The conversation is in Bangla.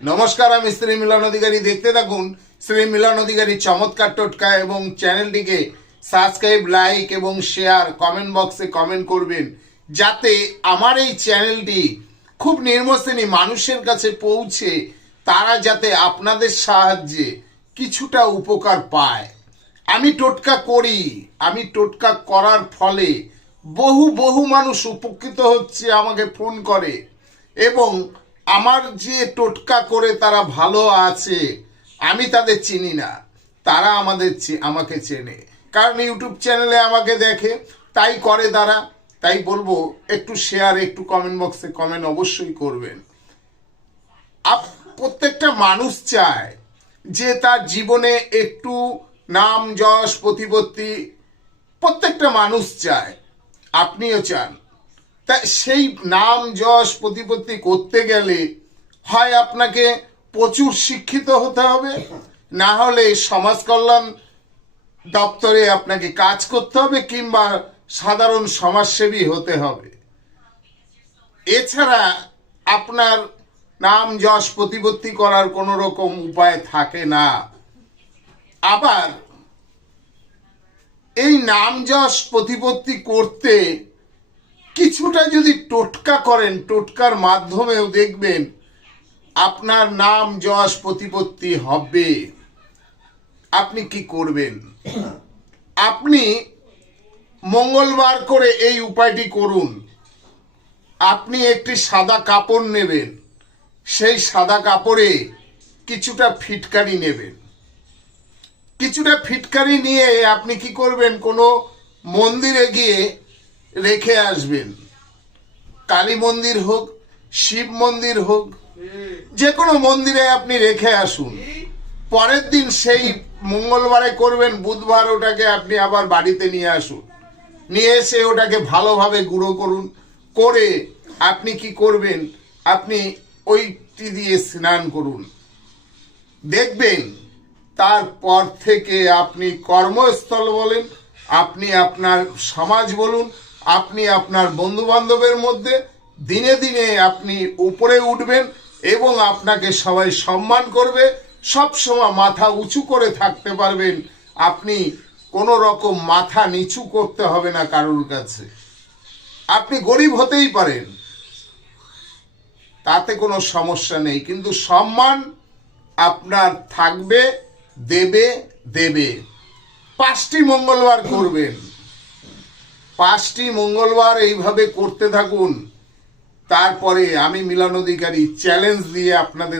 নমস্কার, আমি শ্রী মিলন অধিকারী। দেখতে থাকুন শ্রী মিলন অধিকারী চমৎকার টোটকা এবং চ্যানেলটিকে সাবস্ক্রাইব, লাইক এবং শেয়ার, কমেন্ট বক্সে কমেন্ট করবেন, যাতে আমার এই চ্যানেলটি খুব নিম্ন শ্রেণী মানুষের কাছে পৌঁছে তারা যাতে আপনাদের সাহায্যে কিছুটা উপকার পায়। আমি টোটকা করি, আমি টোটকা করার ফলে বহু বহু মানুষ উপকৃত হচ্ছে, আমাকে ফোন করে এবং আমার যে টোটকা করে তারা ভালো আছে, আমি তাদের চিনি না, তারা আমাকে চেনে, কারণ ইউটিউব চ্যানেলে আমাকে দেখে, তাই করে তারা। তাই বলবো একটু শেয়ার, একটু কমেন্ট বক্সে কমেন্ট অবশ্যই করবেন। প্রত্যেকটা মানুষ চায় যে তার জীবনে একটু নাম যশ প্রতিপত্তি, প্রত্যেকটা মানুষ চায়, আপনিও চান। তা সেই নাম যশ প্রতিপত্তি করতে গেলে হয় আপনাকে প্রচুর শিক্ষিত হতে হবে, না হলে সমাজ কল্যাণ দপ্তরে আপনাকে কাজ করতে হবে, কিংবা সাধারণ সমাজসেবী হতে হবে। এছাড়া আপনার নাম যশ প্রতিপত্তি করার কোনো রকম উপায় থাকে না। আবার এই নাম যশ প্রতিপত্তি করতে কিছুটা যদি টোটকা করেন, টোটকার মাধ্যমেও দেখবেন আপনার নাম যশ প্রতিপত্তি হবে। আপনি কি করবেন? আপনি মঙ্গলবার করে এই উপায়টি করুন। আপনি একটি সাদা কাপড় নেবেন, সেই সাদা কাপড়ে কিছুটা ফিটকারি নেবেন। কিছুটা ফিটকারি নিয়ে আপনি কি করবেন, কোনো মন্দিরে গিয়ে রেখে আসবেন। কালী মন্দির হোক, শিব মন্দির হোক, যে কোনো মন্দিরে আপনি রেখে আসুন। পরের দিন সেই মঙ্গলবারে করবেন, বুধবার ওটাকে আপনি আবার বাড়িতে নিয়ে আসুন। নিয়ে এসে ওটাকে ভালোভাবে গুঁড়ো করুন। করে আপনি কি করবেন, আপনি ওইটি দিয়ে স্নান করুন। দেখবেন তারপর থেকে আপনি কর্মস্থল বলেন, আপনি আপনার সমাজ বলুন, আপনি আপনার বন্ধু বান্ধবের মধ্যে দিনে দিনে আপনি উপরে উঠবেন এবং আপনাকে সবাই সম্মান করবে। সব সময় মাথা উঁচু করে থাকতে পারবেন। আপনি কোনো রকম মাথা নিচু করতে হবে না কারোর কাছে। আপনি গরিব হতেই পারেন, তাতে কোনো সমস্যা নেই, কিন্তু সম্মান আপনার থাকবে, দেবে। 5টি মঙ্গলবার করবেন, 5টি মঙ্গলবার এইভাবে করতে থাকুন। তারপরে আমি মিলন অধিকারী চ্যালেঞ্জ দিয়ে আপনাদের